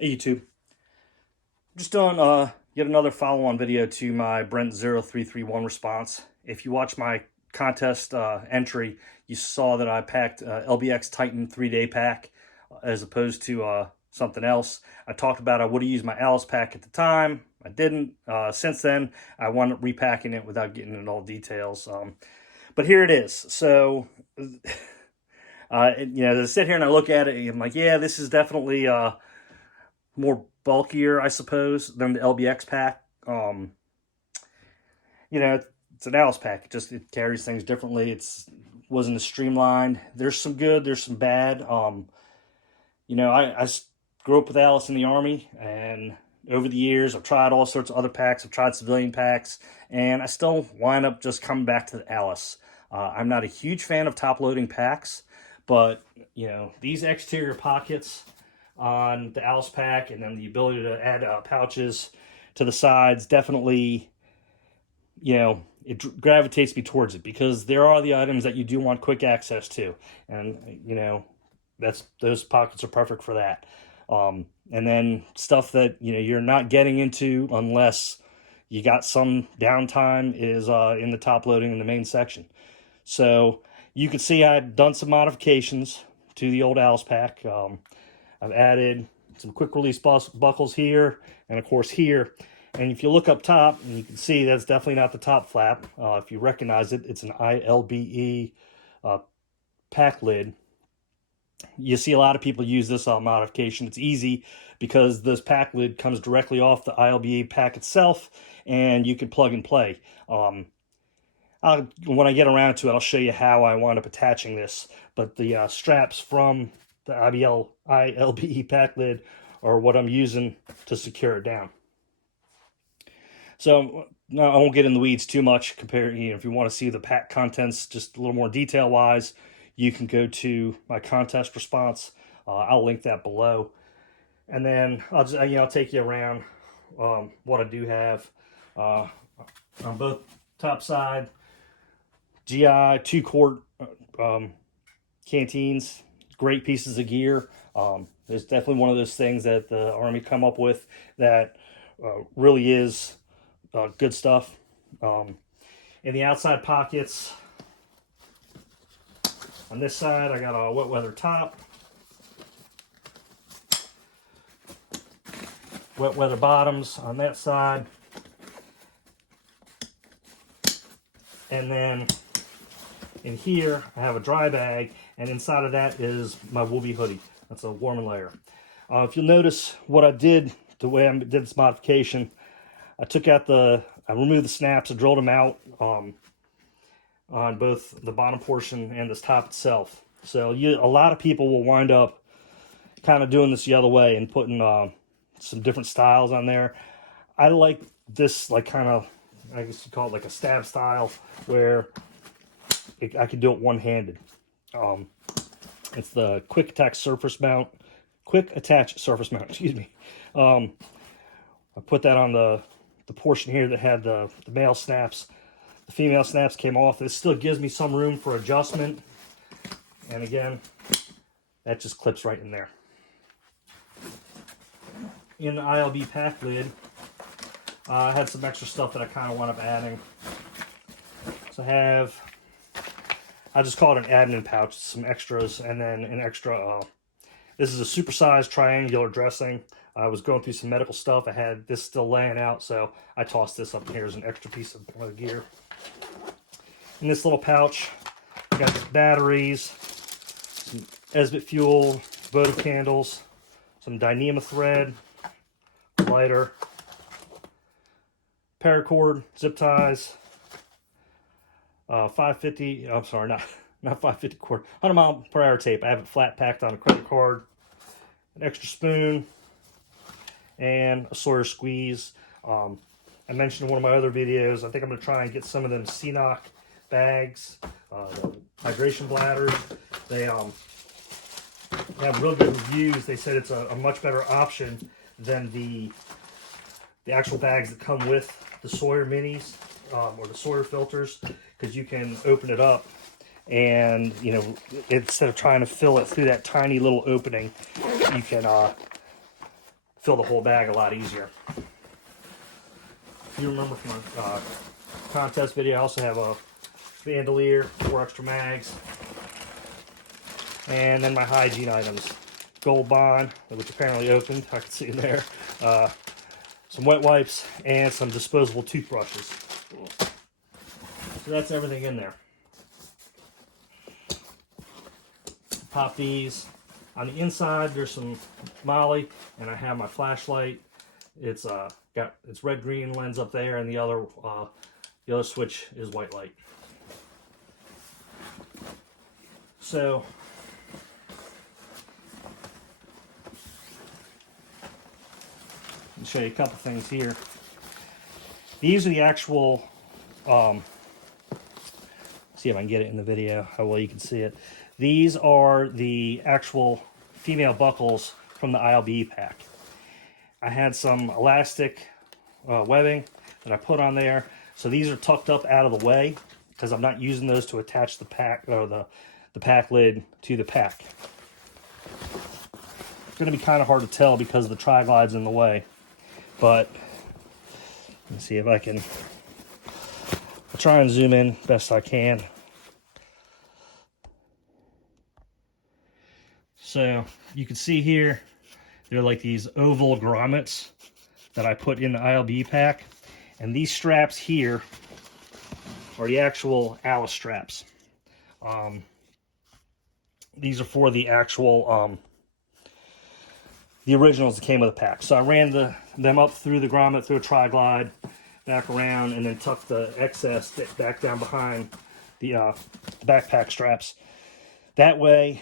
Hey YouTube, just doing yet another follow-on video to my Brent0331 response. If you watch my contest entry, you saw that I packed LBX Titan 3-day pack as opposed to something else. I talked about I would have used my Alice pack at the time. I didn't. Since then, I wound up repacking it without getting into all details. But here it is. So, as I sit here and I look at it, I'm like, yeah, this is definitely more bulkier, I suppose, than the LBX pack. It's an Alice pack. It carries things differently. Wasn't as streamlined. There's some good. There's some bad. I grew up with Alice in the Army, and over the years, I've tried all sorts of other packs. I've tried civilian packs, and I still wind up just coming back to the Alice. I'm not a huge fan of top-loading packs, but these exterior pockets on the Alice pack, and then the ability to add pouches to the sides, definitely, it gravitates me towards it because there are the items that you do want quick access to, and those pockets are perfect for that. And then stuff that you're not getting into unless you got some downtime is in the top loading in the main section. So you can see I've done some modifications to the old Alice pack. I've added some quick release buckles here, and of course here. And if you look up top, you can see that's definitely not the top flap. If you recognize it, it's an ILBE pack lid. You see a lot of people use this modification. It's easy because this pack lid comes directly off the ILBE pack itself, and you can plug and play. When I get around to it, I'll show you how I wound up attaching this. But the straps from the ILBE pack lid are what I'm using to secure it down. So now I won't get in the weeds too much. If you want to see the pack contents just a little more detail wise, you can go to my contest response. I'll link that below, and then I'll take you around what I do have on both top side. GI 2-quart canteens, great pieces of gear. It's definitely one of those things that the Army come up with that really is good stuff. In the outside pockets, on this side, I got a wet weather top, wet weather bottoms on that side, and then in here, I have a dry bag, and inside of that is my Woolby hoodie. That's a warming layer. If you'll notice what I did, the way I did this modification, I removed the snaps, I drilled them out on both the bottom portion and this top itself. So a lot of people will wind up kind of doing this the other way and putting some different styles on there. I like this, I guess you call it like a stab style, where I can do it one-handed. It's the quick attach surface mount, excuse me. I put that on the portion here that had the male snaps. The female snaps came off. This still gives me some room for adjustment. And again, that just clips right in there. In the ILB pack lid, I had some extra stuff that I kind of wound up adding. So I just call it an admin pouch, some extras, and then an extra, this is a supersized triangular dressing. I was going through some medical stuff. I had this still laying out, so I tossed this up here as an extra piece of gear. In this little pouch, I got batteries, some Esbit fuel, votive candles, some Dyneema thread, lighter, paracord, zip ties, 550, I'm sorry, not 550 cord, 100 mile per hour tape. I have it flat packed on a credit card, an extra spoon, and a Sawyer squeeze. I mentioned in one of my other videos, I think I'm going to try and get some of them CNOC bags, hydration bladders. They have real good reviews. They said it's a much better option than the actual bags that come with the Sawyer minis or the Sawyer filters, because you can open it up and instead of trying to fill it through that tiny little opening, you can fill the whole bag a lot easier. If you remember from our contest video, I also have a bandolier, 4 extra mags, and then my hygiene items. Gold Bond, which apparently opened, I can see in there. Some wet wipes, and some disposable toothbrushes. So that's everything in there. Pop these. On the inside, there's some Molly, and I have my flashlight. It's got its red-green lens up there, and the other switch is white light. So I'll show you a couple things here. These are the actual. See if I can get it in the video. How well you can see it. These are the actual female buckles from the ILB pack. I had some elastic webbing that I put on there. So these are tucked up out of the way because I'm not using those to attach the pack or the pack lid to the pack. It's going to be kind of hard to tell because the tri-glide's in the way. But let's see if I can. I'll try and zoom in best I can. So you can see here, they're like these oval grommets that I put in the ILB pack. And these straps here are the actual Alice straps. These are for the actual, the originals that came with the pack. So I ran them up through the grommet, through a tri-glide, back around, and then tucked the excess back down behind the backpack straps. That way,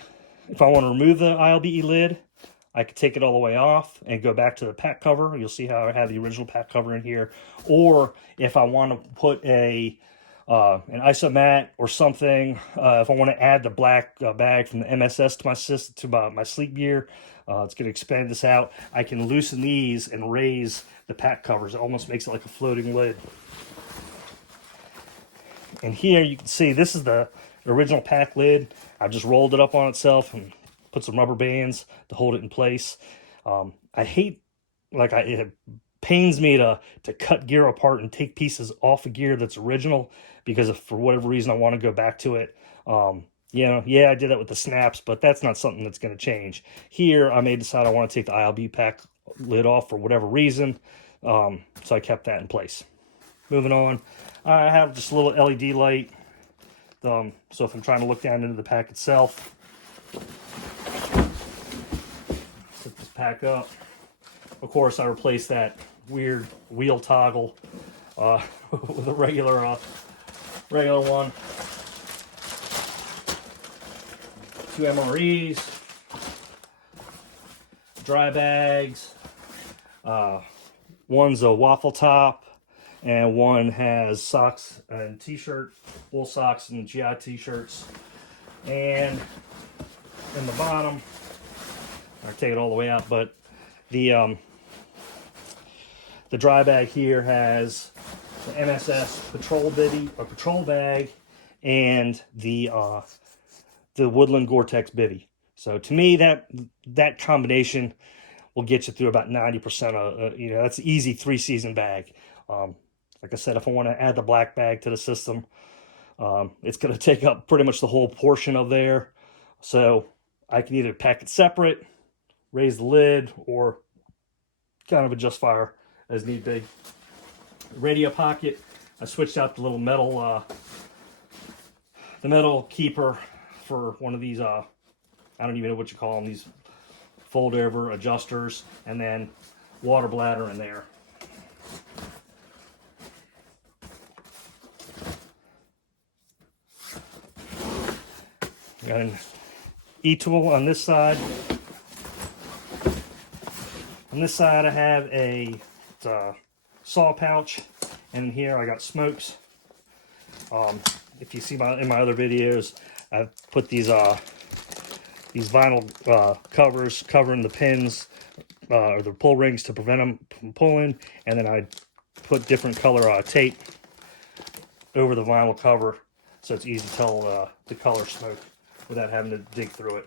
if I want to remove the ILBE lid, I could take it all the way off and go back to the pack cover. You'll see how I have the original pack cover in here. Or if I want to put an isomat or something, if I want to add the black bag from the MSS to my sleep gear, it's going to expand this out. I can loosen these and raise the pack covers. It almost makes it like a floating lid. And here you can see this is the original pack lid. I've just rolled it up on itself and put some rubber bands to hold it in place. I hate, it pains me to cut gear apart and take pieces off a gear that's original because if for whatever reason I want to go back to it. I did that with the snaps, but that's not something that's going to change. Here, I may decide I want to take the ILB pack lid off for whatever reason, so I kept that in place. Moving on, I have just a little LED light. So if I'm trying to look down into the pack itself, set this pack up. Of course, I replaced that weird wheel toggle with a regular one. 2 MREs, dry bags. One's a waffle top, and one has socks and t-shirt, wool socks and GI t-shirts. And in the bottom, I'll take it all the way out, but the dry bag here has the MSS patrol bivvy, or patrol bag, and the Woodland Gore-Tex bivvy. So to me, that combination will get you through about 90% of, that's an easy 3-season bag. Like I said, if I want to add the black bag to the system, it's going to take up pretty much the whole portion of there. So I can either pack it separate, raise the lid, or kind of adjust fire as need be. Radio pocket, I switched out the little metal, the metal keeper for one of these, I don't even know what you call them, these fold over adjusters, and then water bladder in there. Got an E-tool on this side. On this side I have a saw pouch, and here I got smokes. If you see in my other videos, I've put these vinyl covers covering the pins or the pull rings to prevent them from pulling, and then I put different color tape over the vinyl cover so it's easy to tell the color smoke without having to dig through it.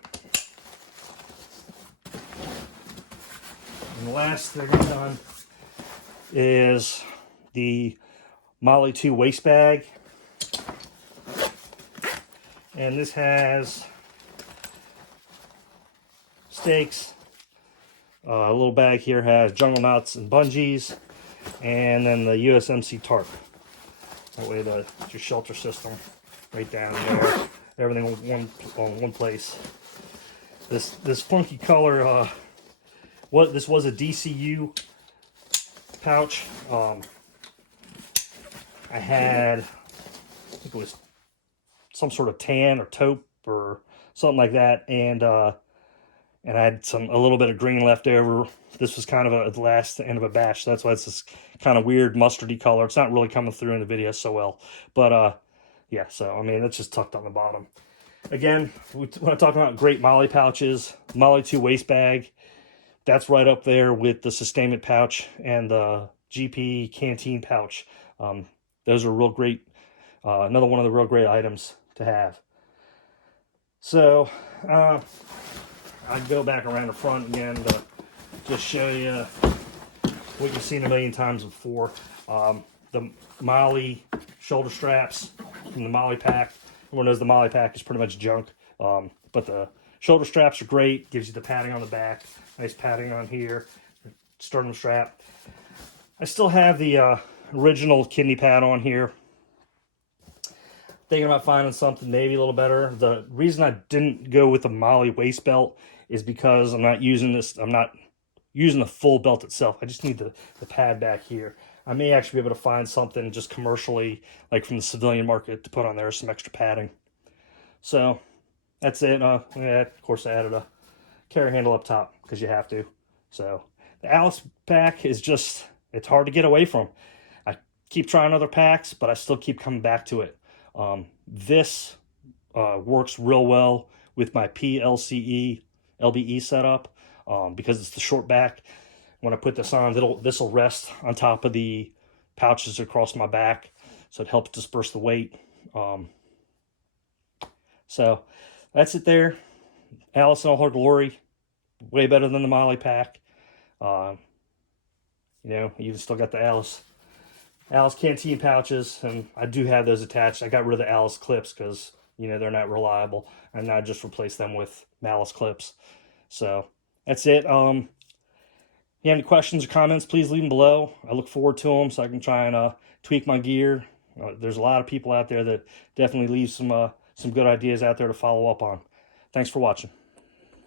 And the last thing I've done is the Molly 2 waste bag. And this has stakes. A little bag here has jungle knots and bungees, and then the USMC tarp. That way it's your shelter system right down there. Everything on one place. This funky color, this was a DCU pouch. I had, I think it was some sort of tan or taupe or something like that, and I had a little bit of green left over. This was kind of the last end of a batch, so that's why it's this kind of weird mustardy color. It's not really coming through in the video so well, but yeah. So I mean, it's just tucked on the bottom. Again, when I'm talking about great Molly pouches, Molly 2 waste bag, that's right up there with the sustainment pouch and the GP canteen pouch. Those are real great. Another one of the real great items to have. So I'd go back around the front again to just show you what you've seen a million times before. The Molly shoulder straps from the Molly pack. Everyone knows the Molly pack is pretty much junk, but the shoulder straps are great. Gives you the padding on the back, nice padding on here, sternum strap. I still have the original kidney pad on here. Thinking about finding something maybe a little better. The reason I didn't go with the Molly waist belt is because I'm not using the full belt itself. I just need the pad back here. I may actually be able to find something just commercially, like from the civilian market, to put on there, some extra padding. So that's it. Yeah, of course I added a carry handle up top because you have to. So the Alice pack is just, it's hard to get away from. I keep trying other packs, but I still keep coming back to it. This works real well with my PLCE LBE setup because it's the short back. When I put this on, this will rest on top of the pouches across my back, so it helps disperse the weight. So that's it there. Alice in all her glory, way better than the Molly pack. You know, you still got the Alice canteen pouches, and I do have those attached. I got rid of the Alice clips because, you know, they're not reliable, and I just replaced them with Malice clips. So that's it. If you have any questions or comments, please leave them below. I look forward to them so I can try and tweak my gear. There's a lot of people out there that definitely leave some good ideas out there to follow up on. Thanks for watching.